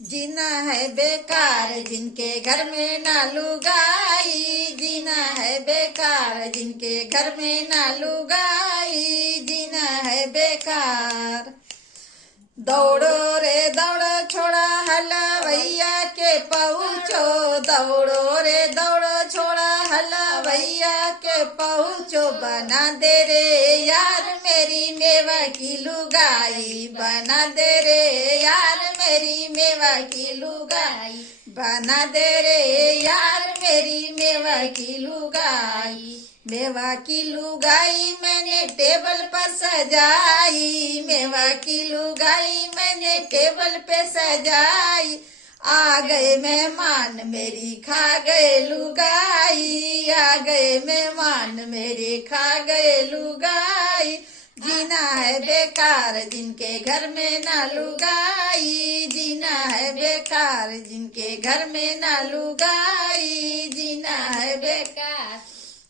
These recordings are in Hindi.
जीना है बेकार जिनके घर में ना लुगाई, जीना है बेकार जिनके घर में ना लुगाई, जीना है बेकार। दौड़ो रे दौड़ो छोड़ा हलवैया के पहुँचो, दौड़ो रे दौड़ो छोड़ा हलवैया के पहुँचो। बना दे रे यार मेरी मेवा की लुगाई, बना दे रे यार मेरी मेवा की लुगाई, बना दे रे यार मेरी मेवा की लुगाई। मेवा की लुगाई मैंने टेबल पर सजाई, मेवा की लुगाई मैंने टेबल पे सजाई। आ गए मेहमान मेरी खा गए लुगाई, आ गए मेहमान मेरे खा गए लुगाई। जीना है बेकार जिनके घर में ना लुगाई, जीना है बेकार जिनके घर में ना लुगाई, जीना है बेकार।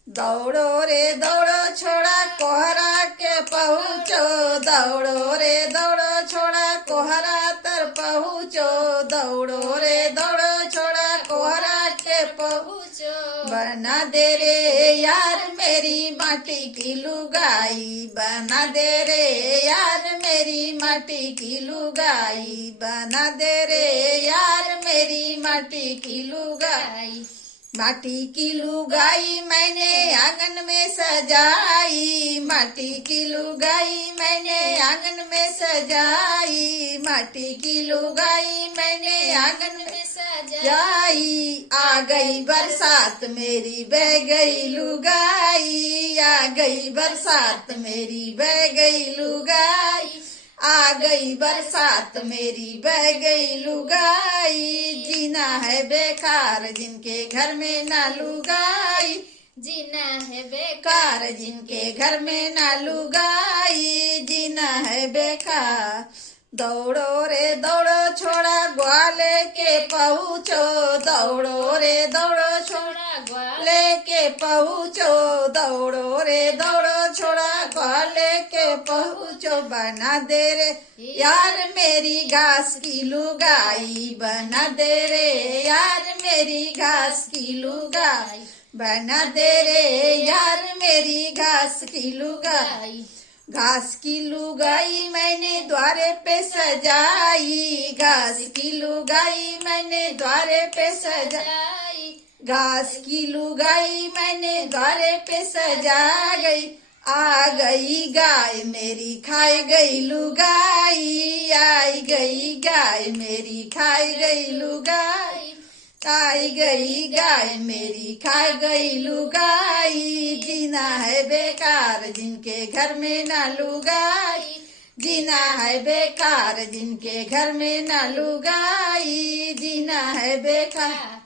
दौड़ो रे दौड़ो छोड़ा कोहरा के पहुँचो, दौड़ो रे दौड़ो छोड़ा कोहरा तर पहुँचो, दौड़ो रे दौड़ो छोड़ा कोहरा के पहुँचो। बना दे रे यार मेरी माटी की लुगाई, बना दे रे यार मेरी माटी की लुगाई, बना दे रे यार मेरी माटी की लुगाई। माटी की लुगाई मैंने आंगन में सजाई, माटी की लुगाई मैंने आंगन में सजाई, माटी की लुगाई मैंने आंगन में सजाई। आ गई बरसात मेरी बह गई लुगाई, आ गई बरसात मेरी बह गई लुगाई, आ गई बरसात मेरी बह गई लुगाई। जीना है बेकार जिनके घर में ना लुगाई, जीना है बेकार जिनके घर में ना लुगाई, जीना है बेकार। दौड़ो रे दौड़ो छोड़ा ग्वाले के पहुँचो, दौड़ो रे दौड़ो छोड़ा ग्वाले के पहुँचो, दौड़ो रे दौड़ो छोड़ा ग्वाले के पहुँचो। बना दे रे यार मेरी घास की लुगाई, बना दे रे यार मेरी घास की लुगाई, बना दे रे यार मेरी घास की लुगाई। घास की लुगाई मैंने द्वारे पे सजाई, घास की लुगाई मैंने द्वारे पे सजाई, घास की लुगाई मैंने द्वारे पे सजा गई। आ गई गाय मेरी खाई गई लुगाई, आई गई गाय मेरी खाई गई लुगाई, आई गई गाय मेरी खा गई लुगाई। जीना है बेकार जिनके घर में ना लुगाई, जीना है बेकार जिनके घर में ना लुगाई, जीना है बेकार।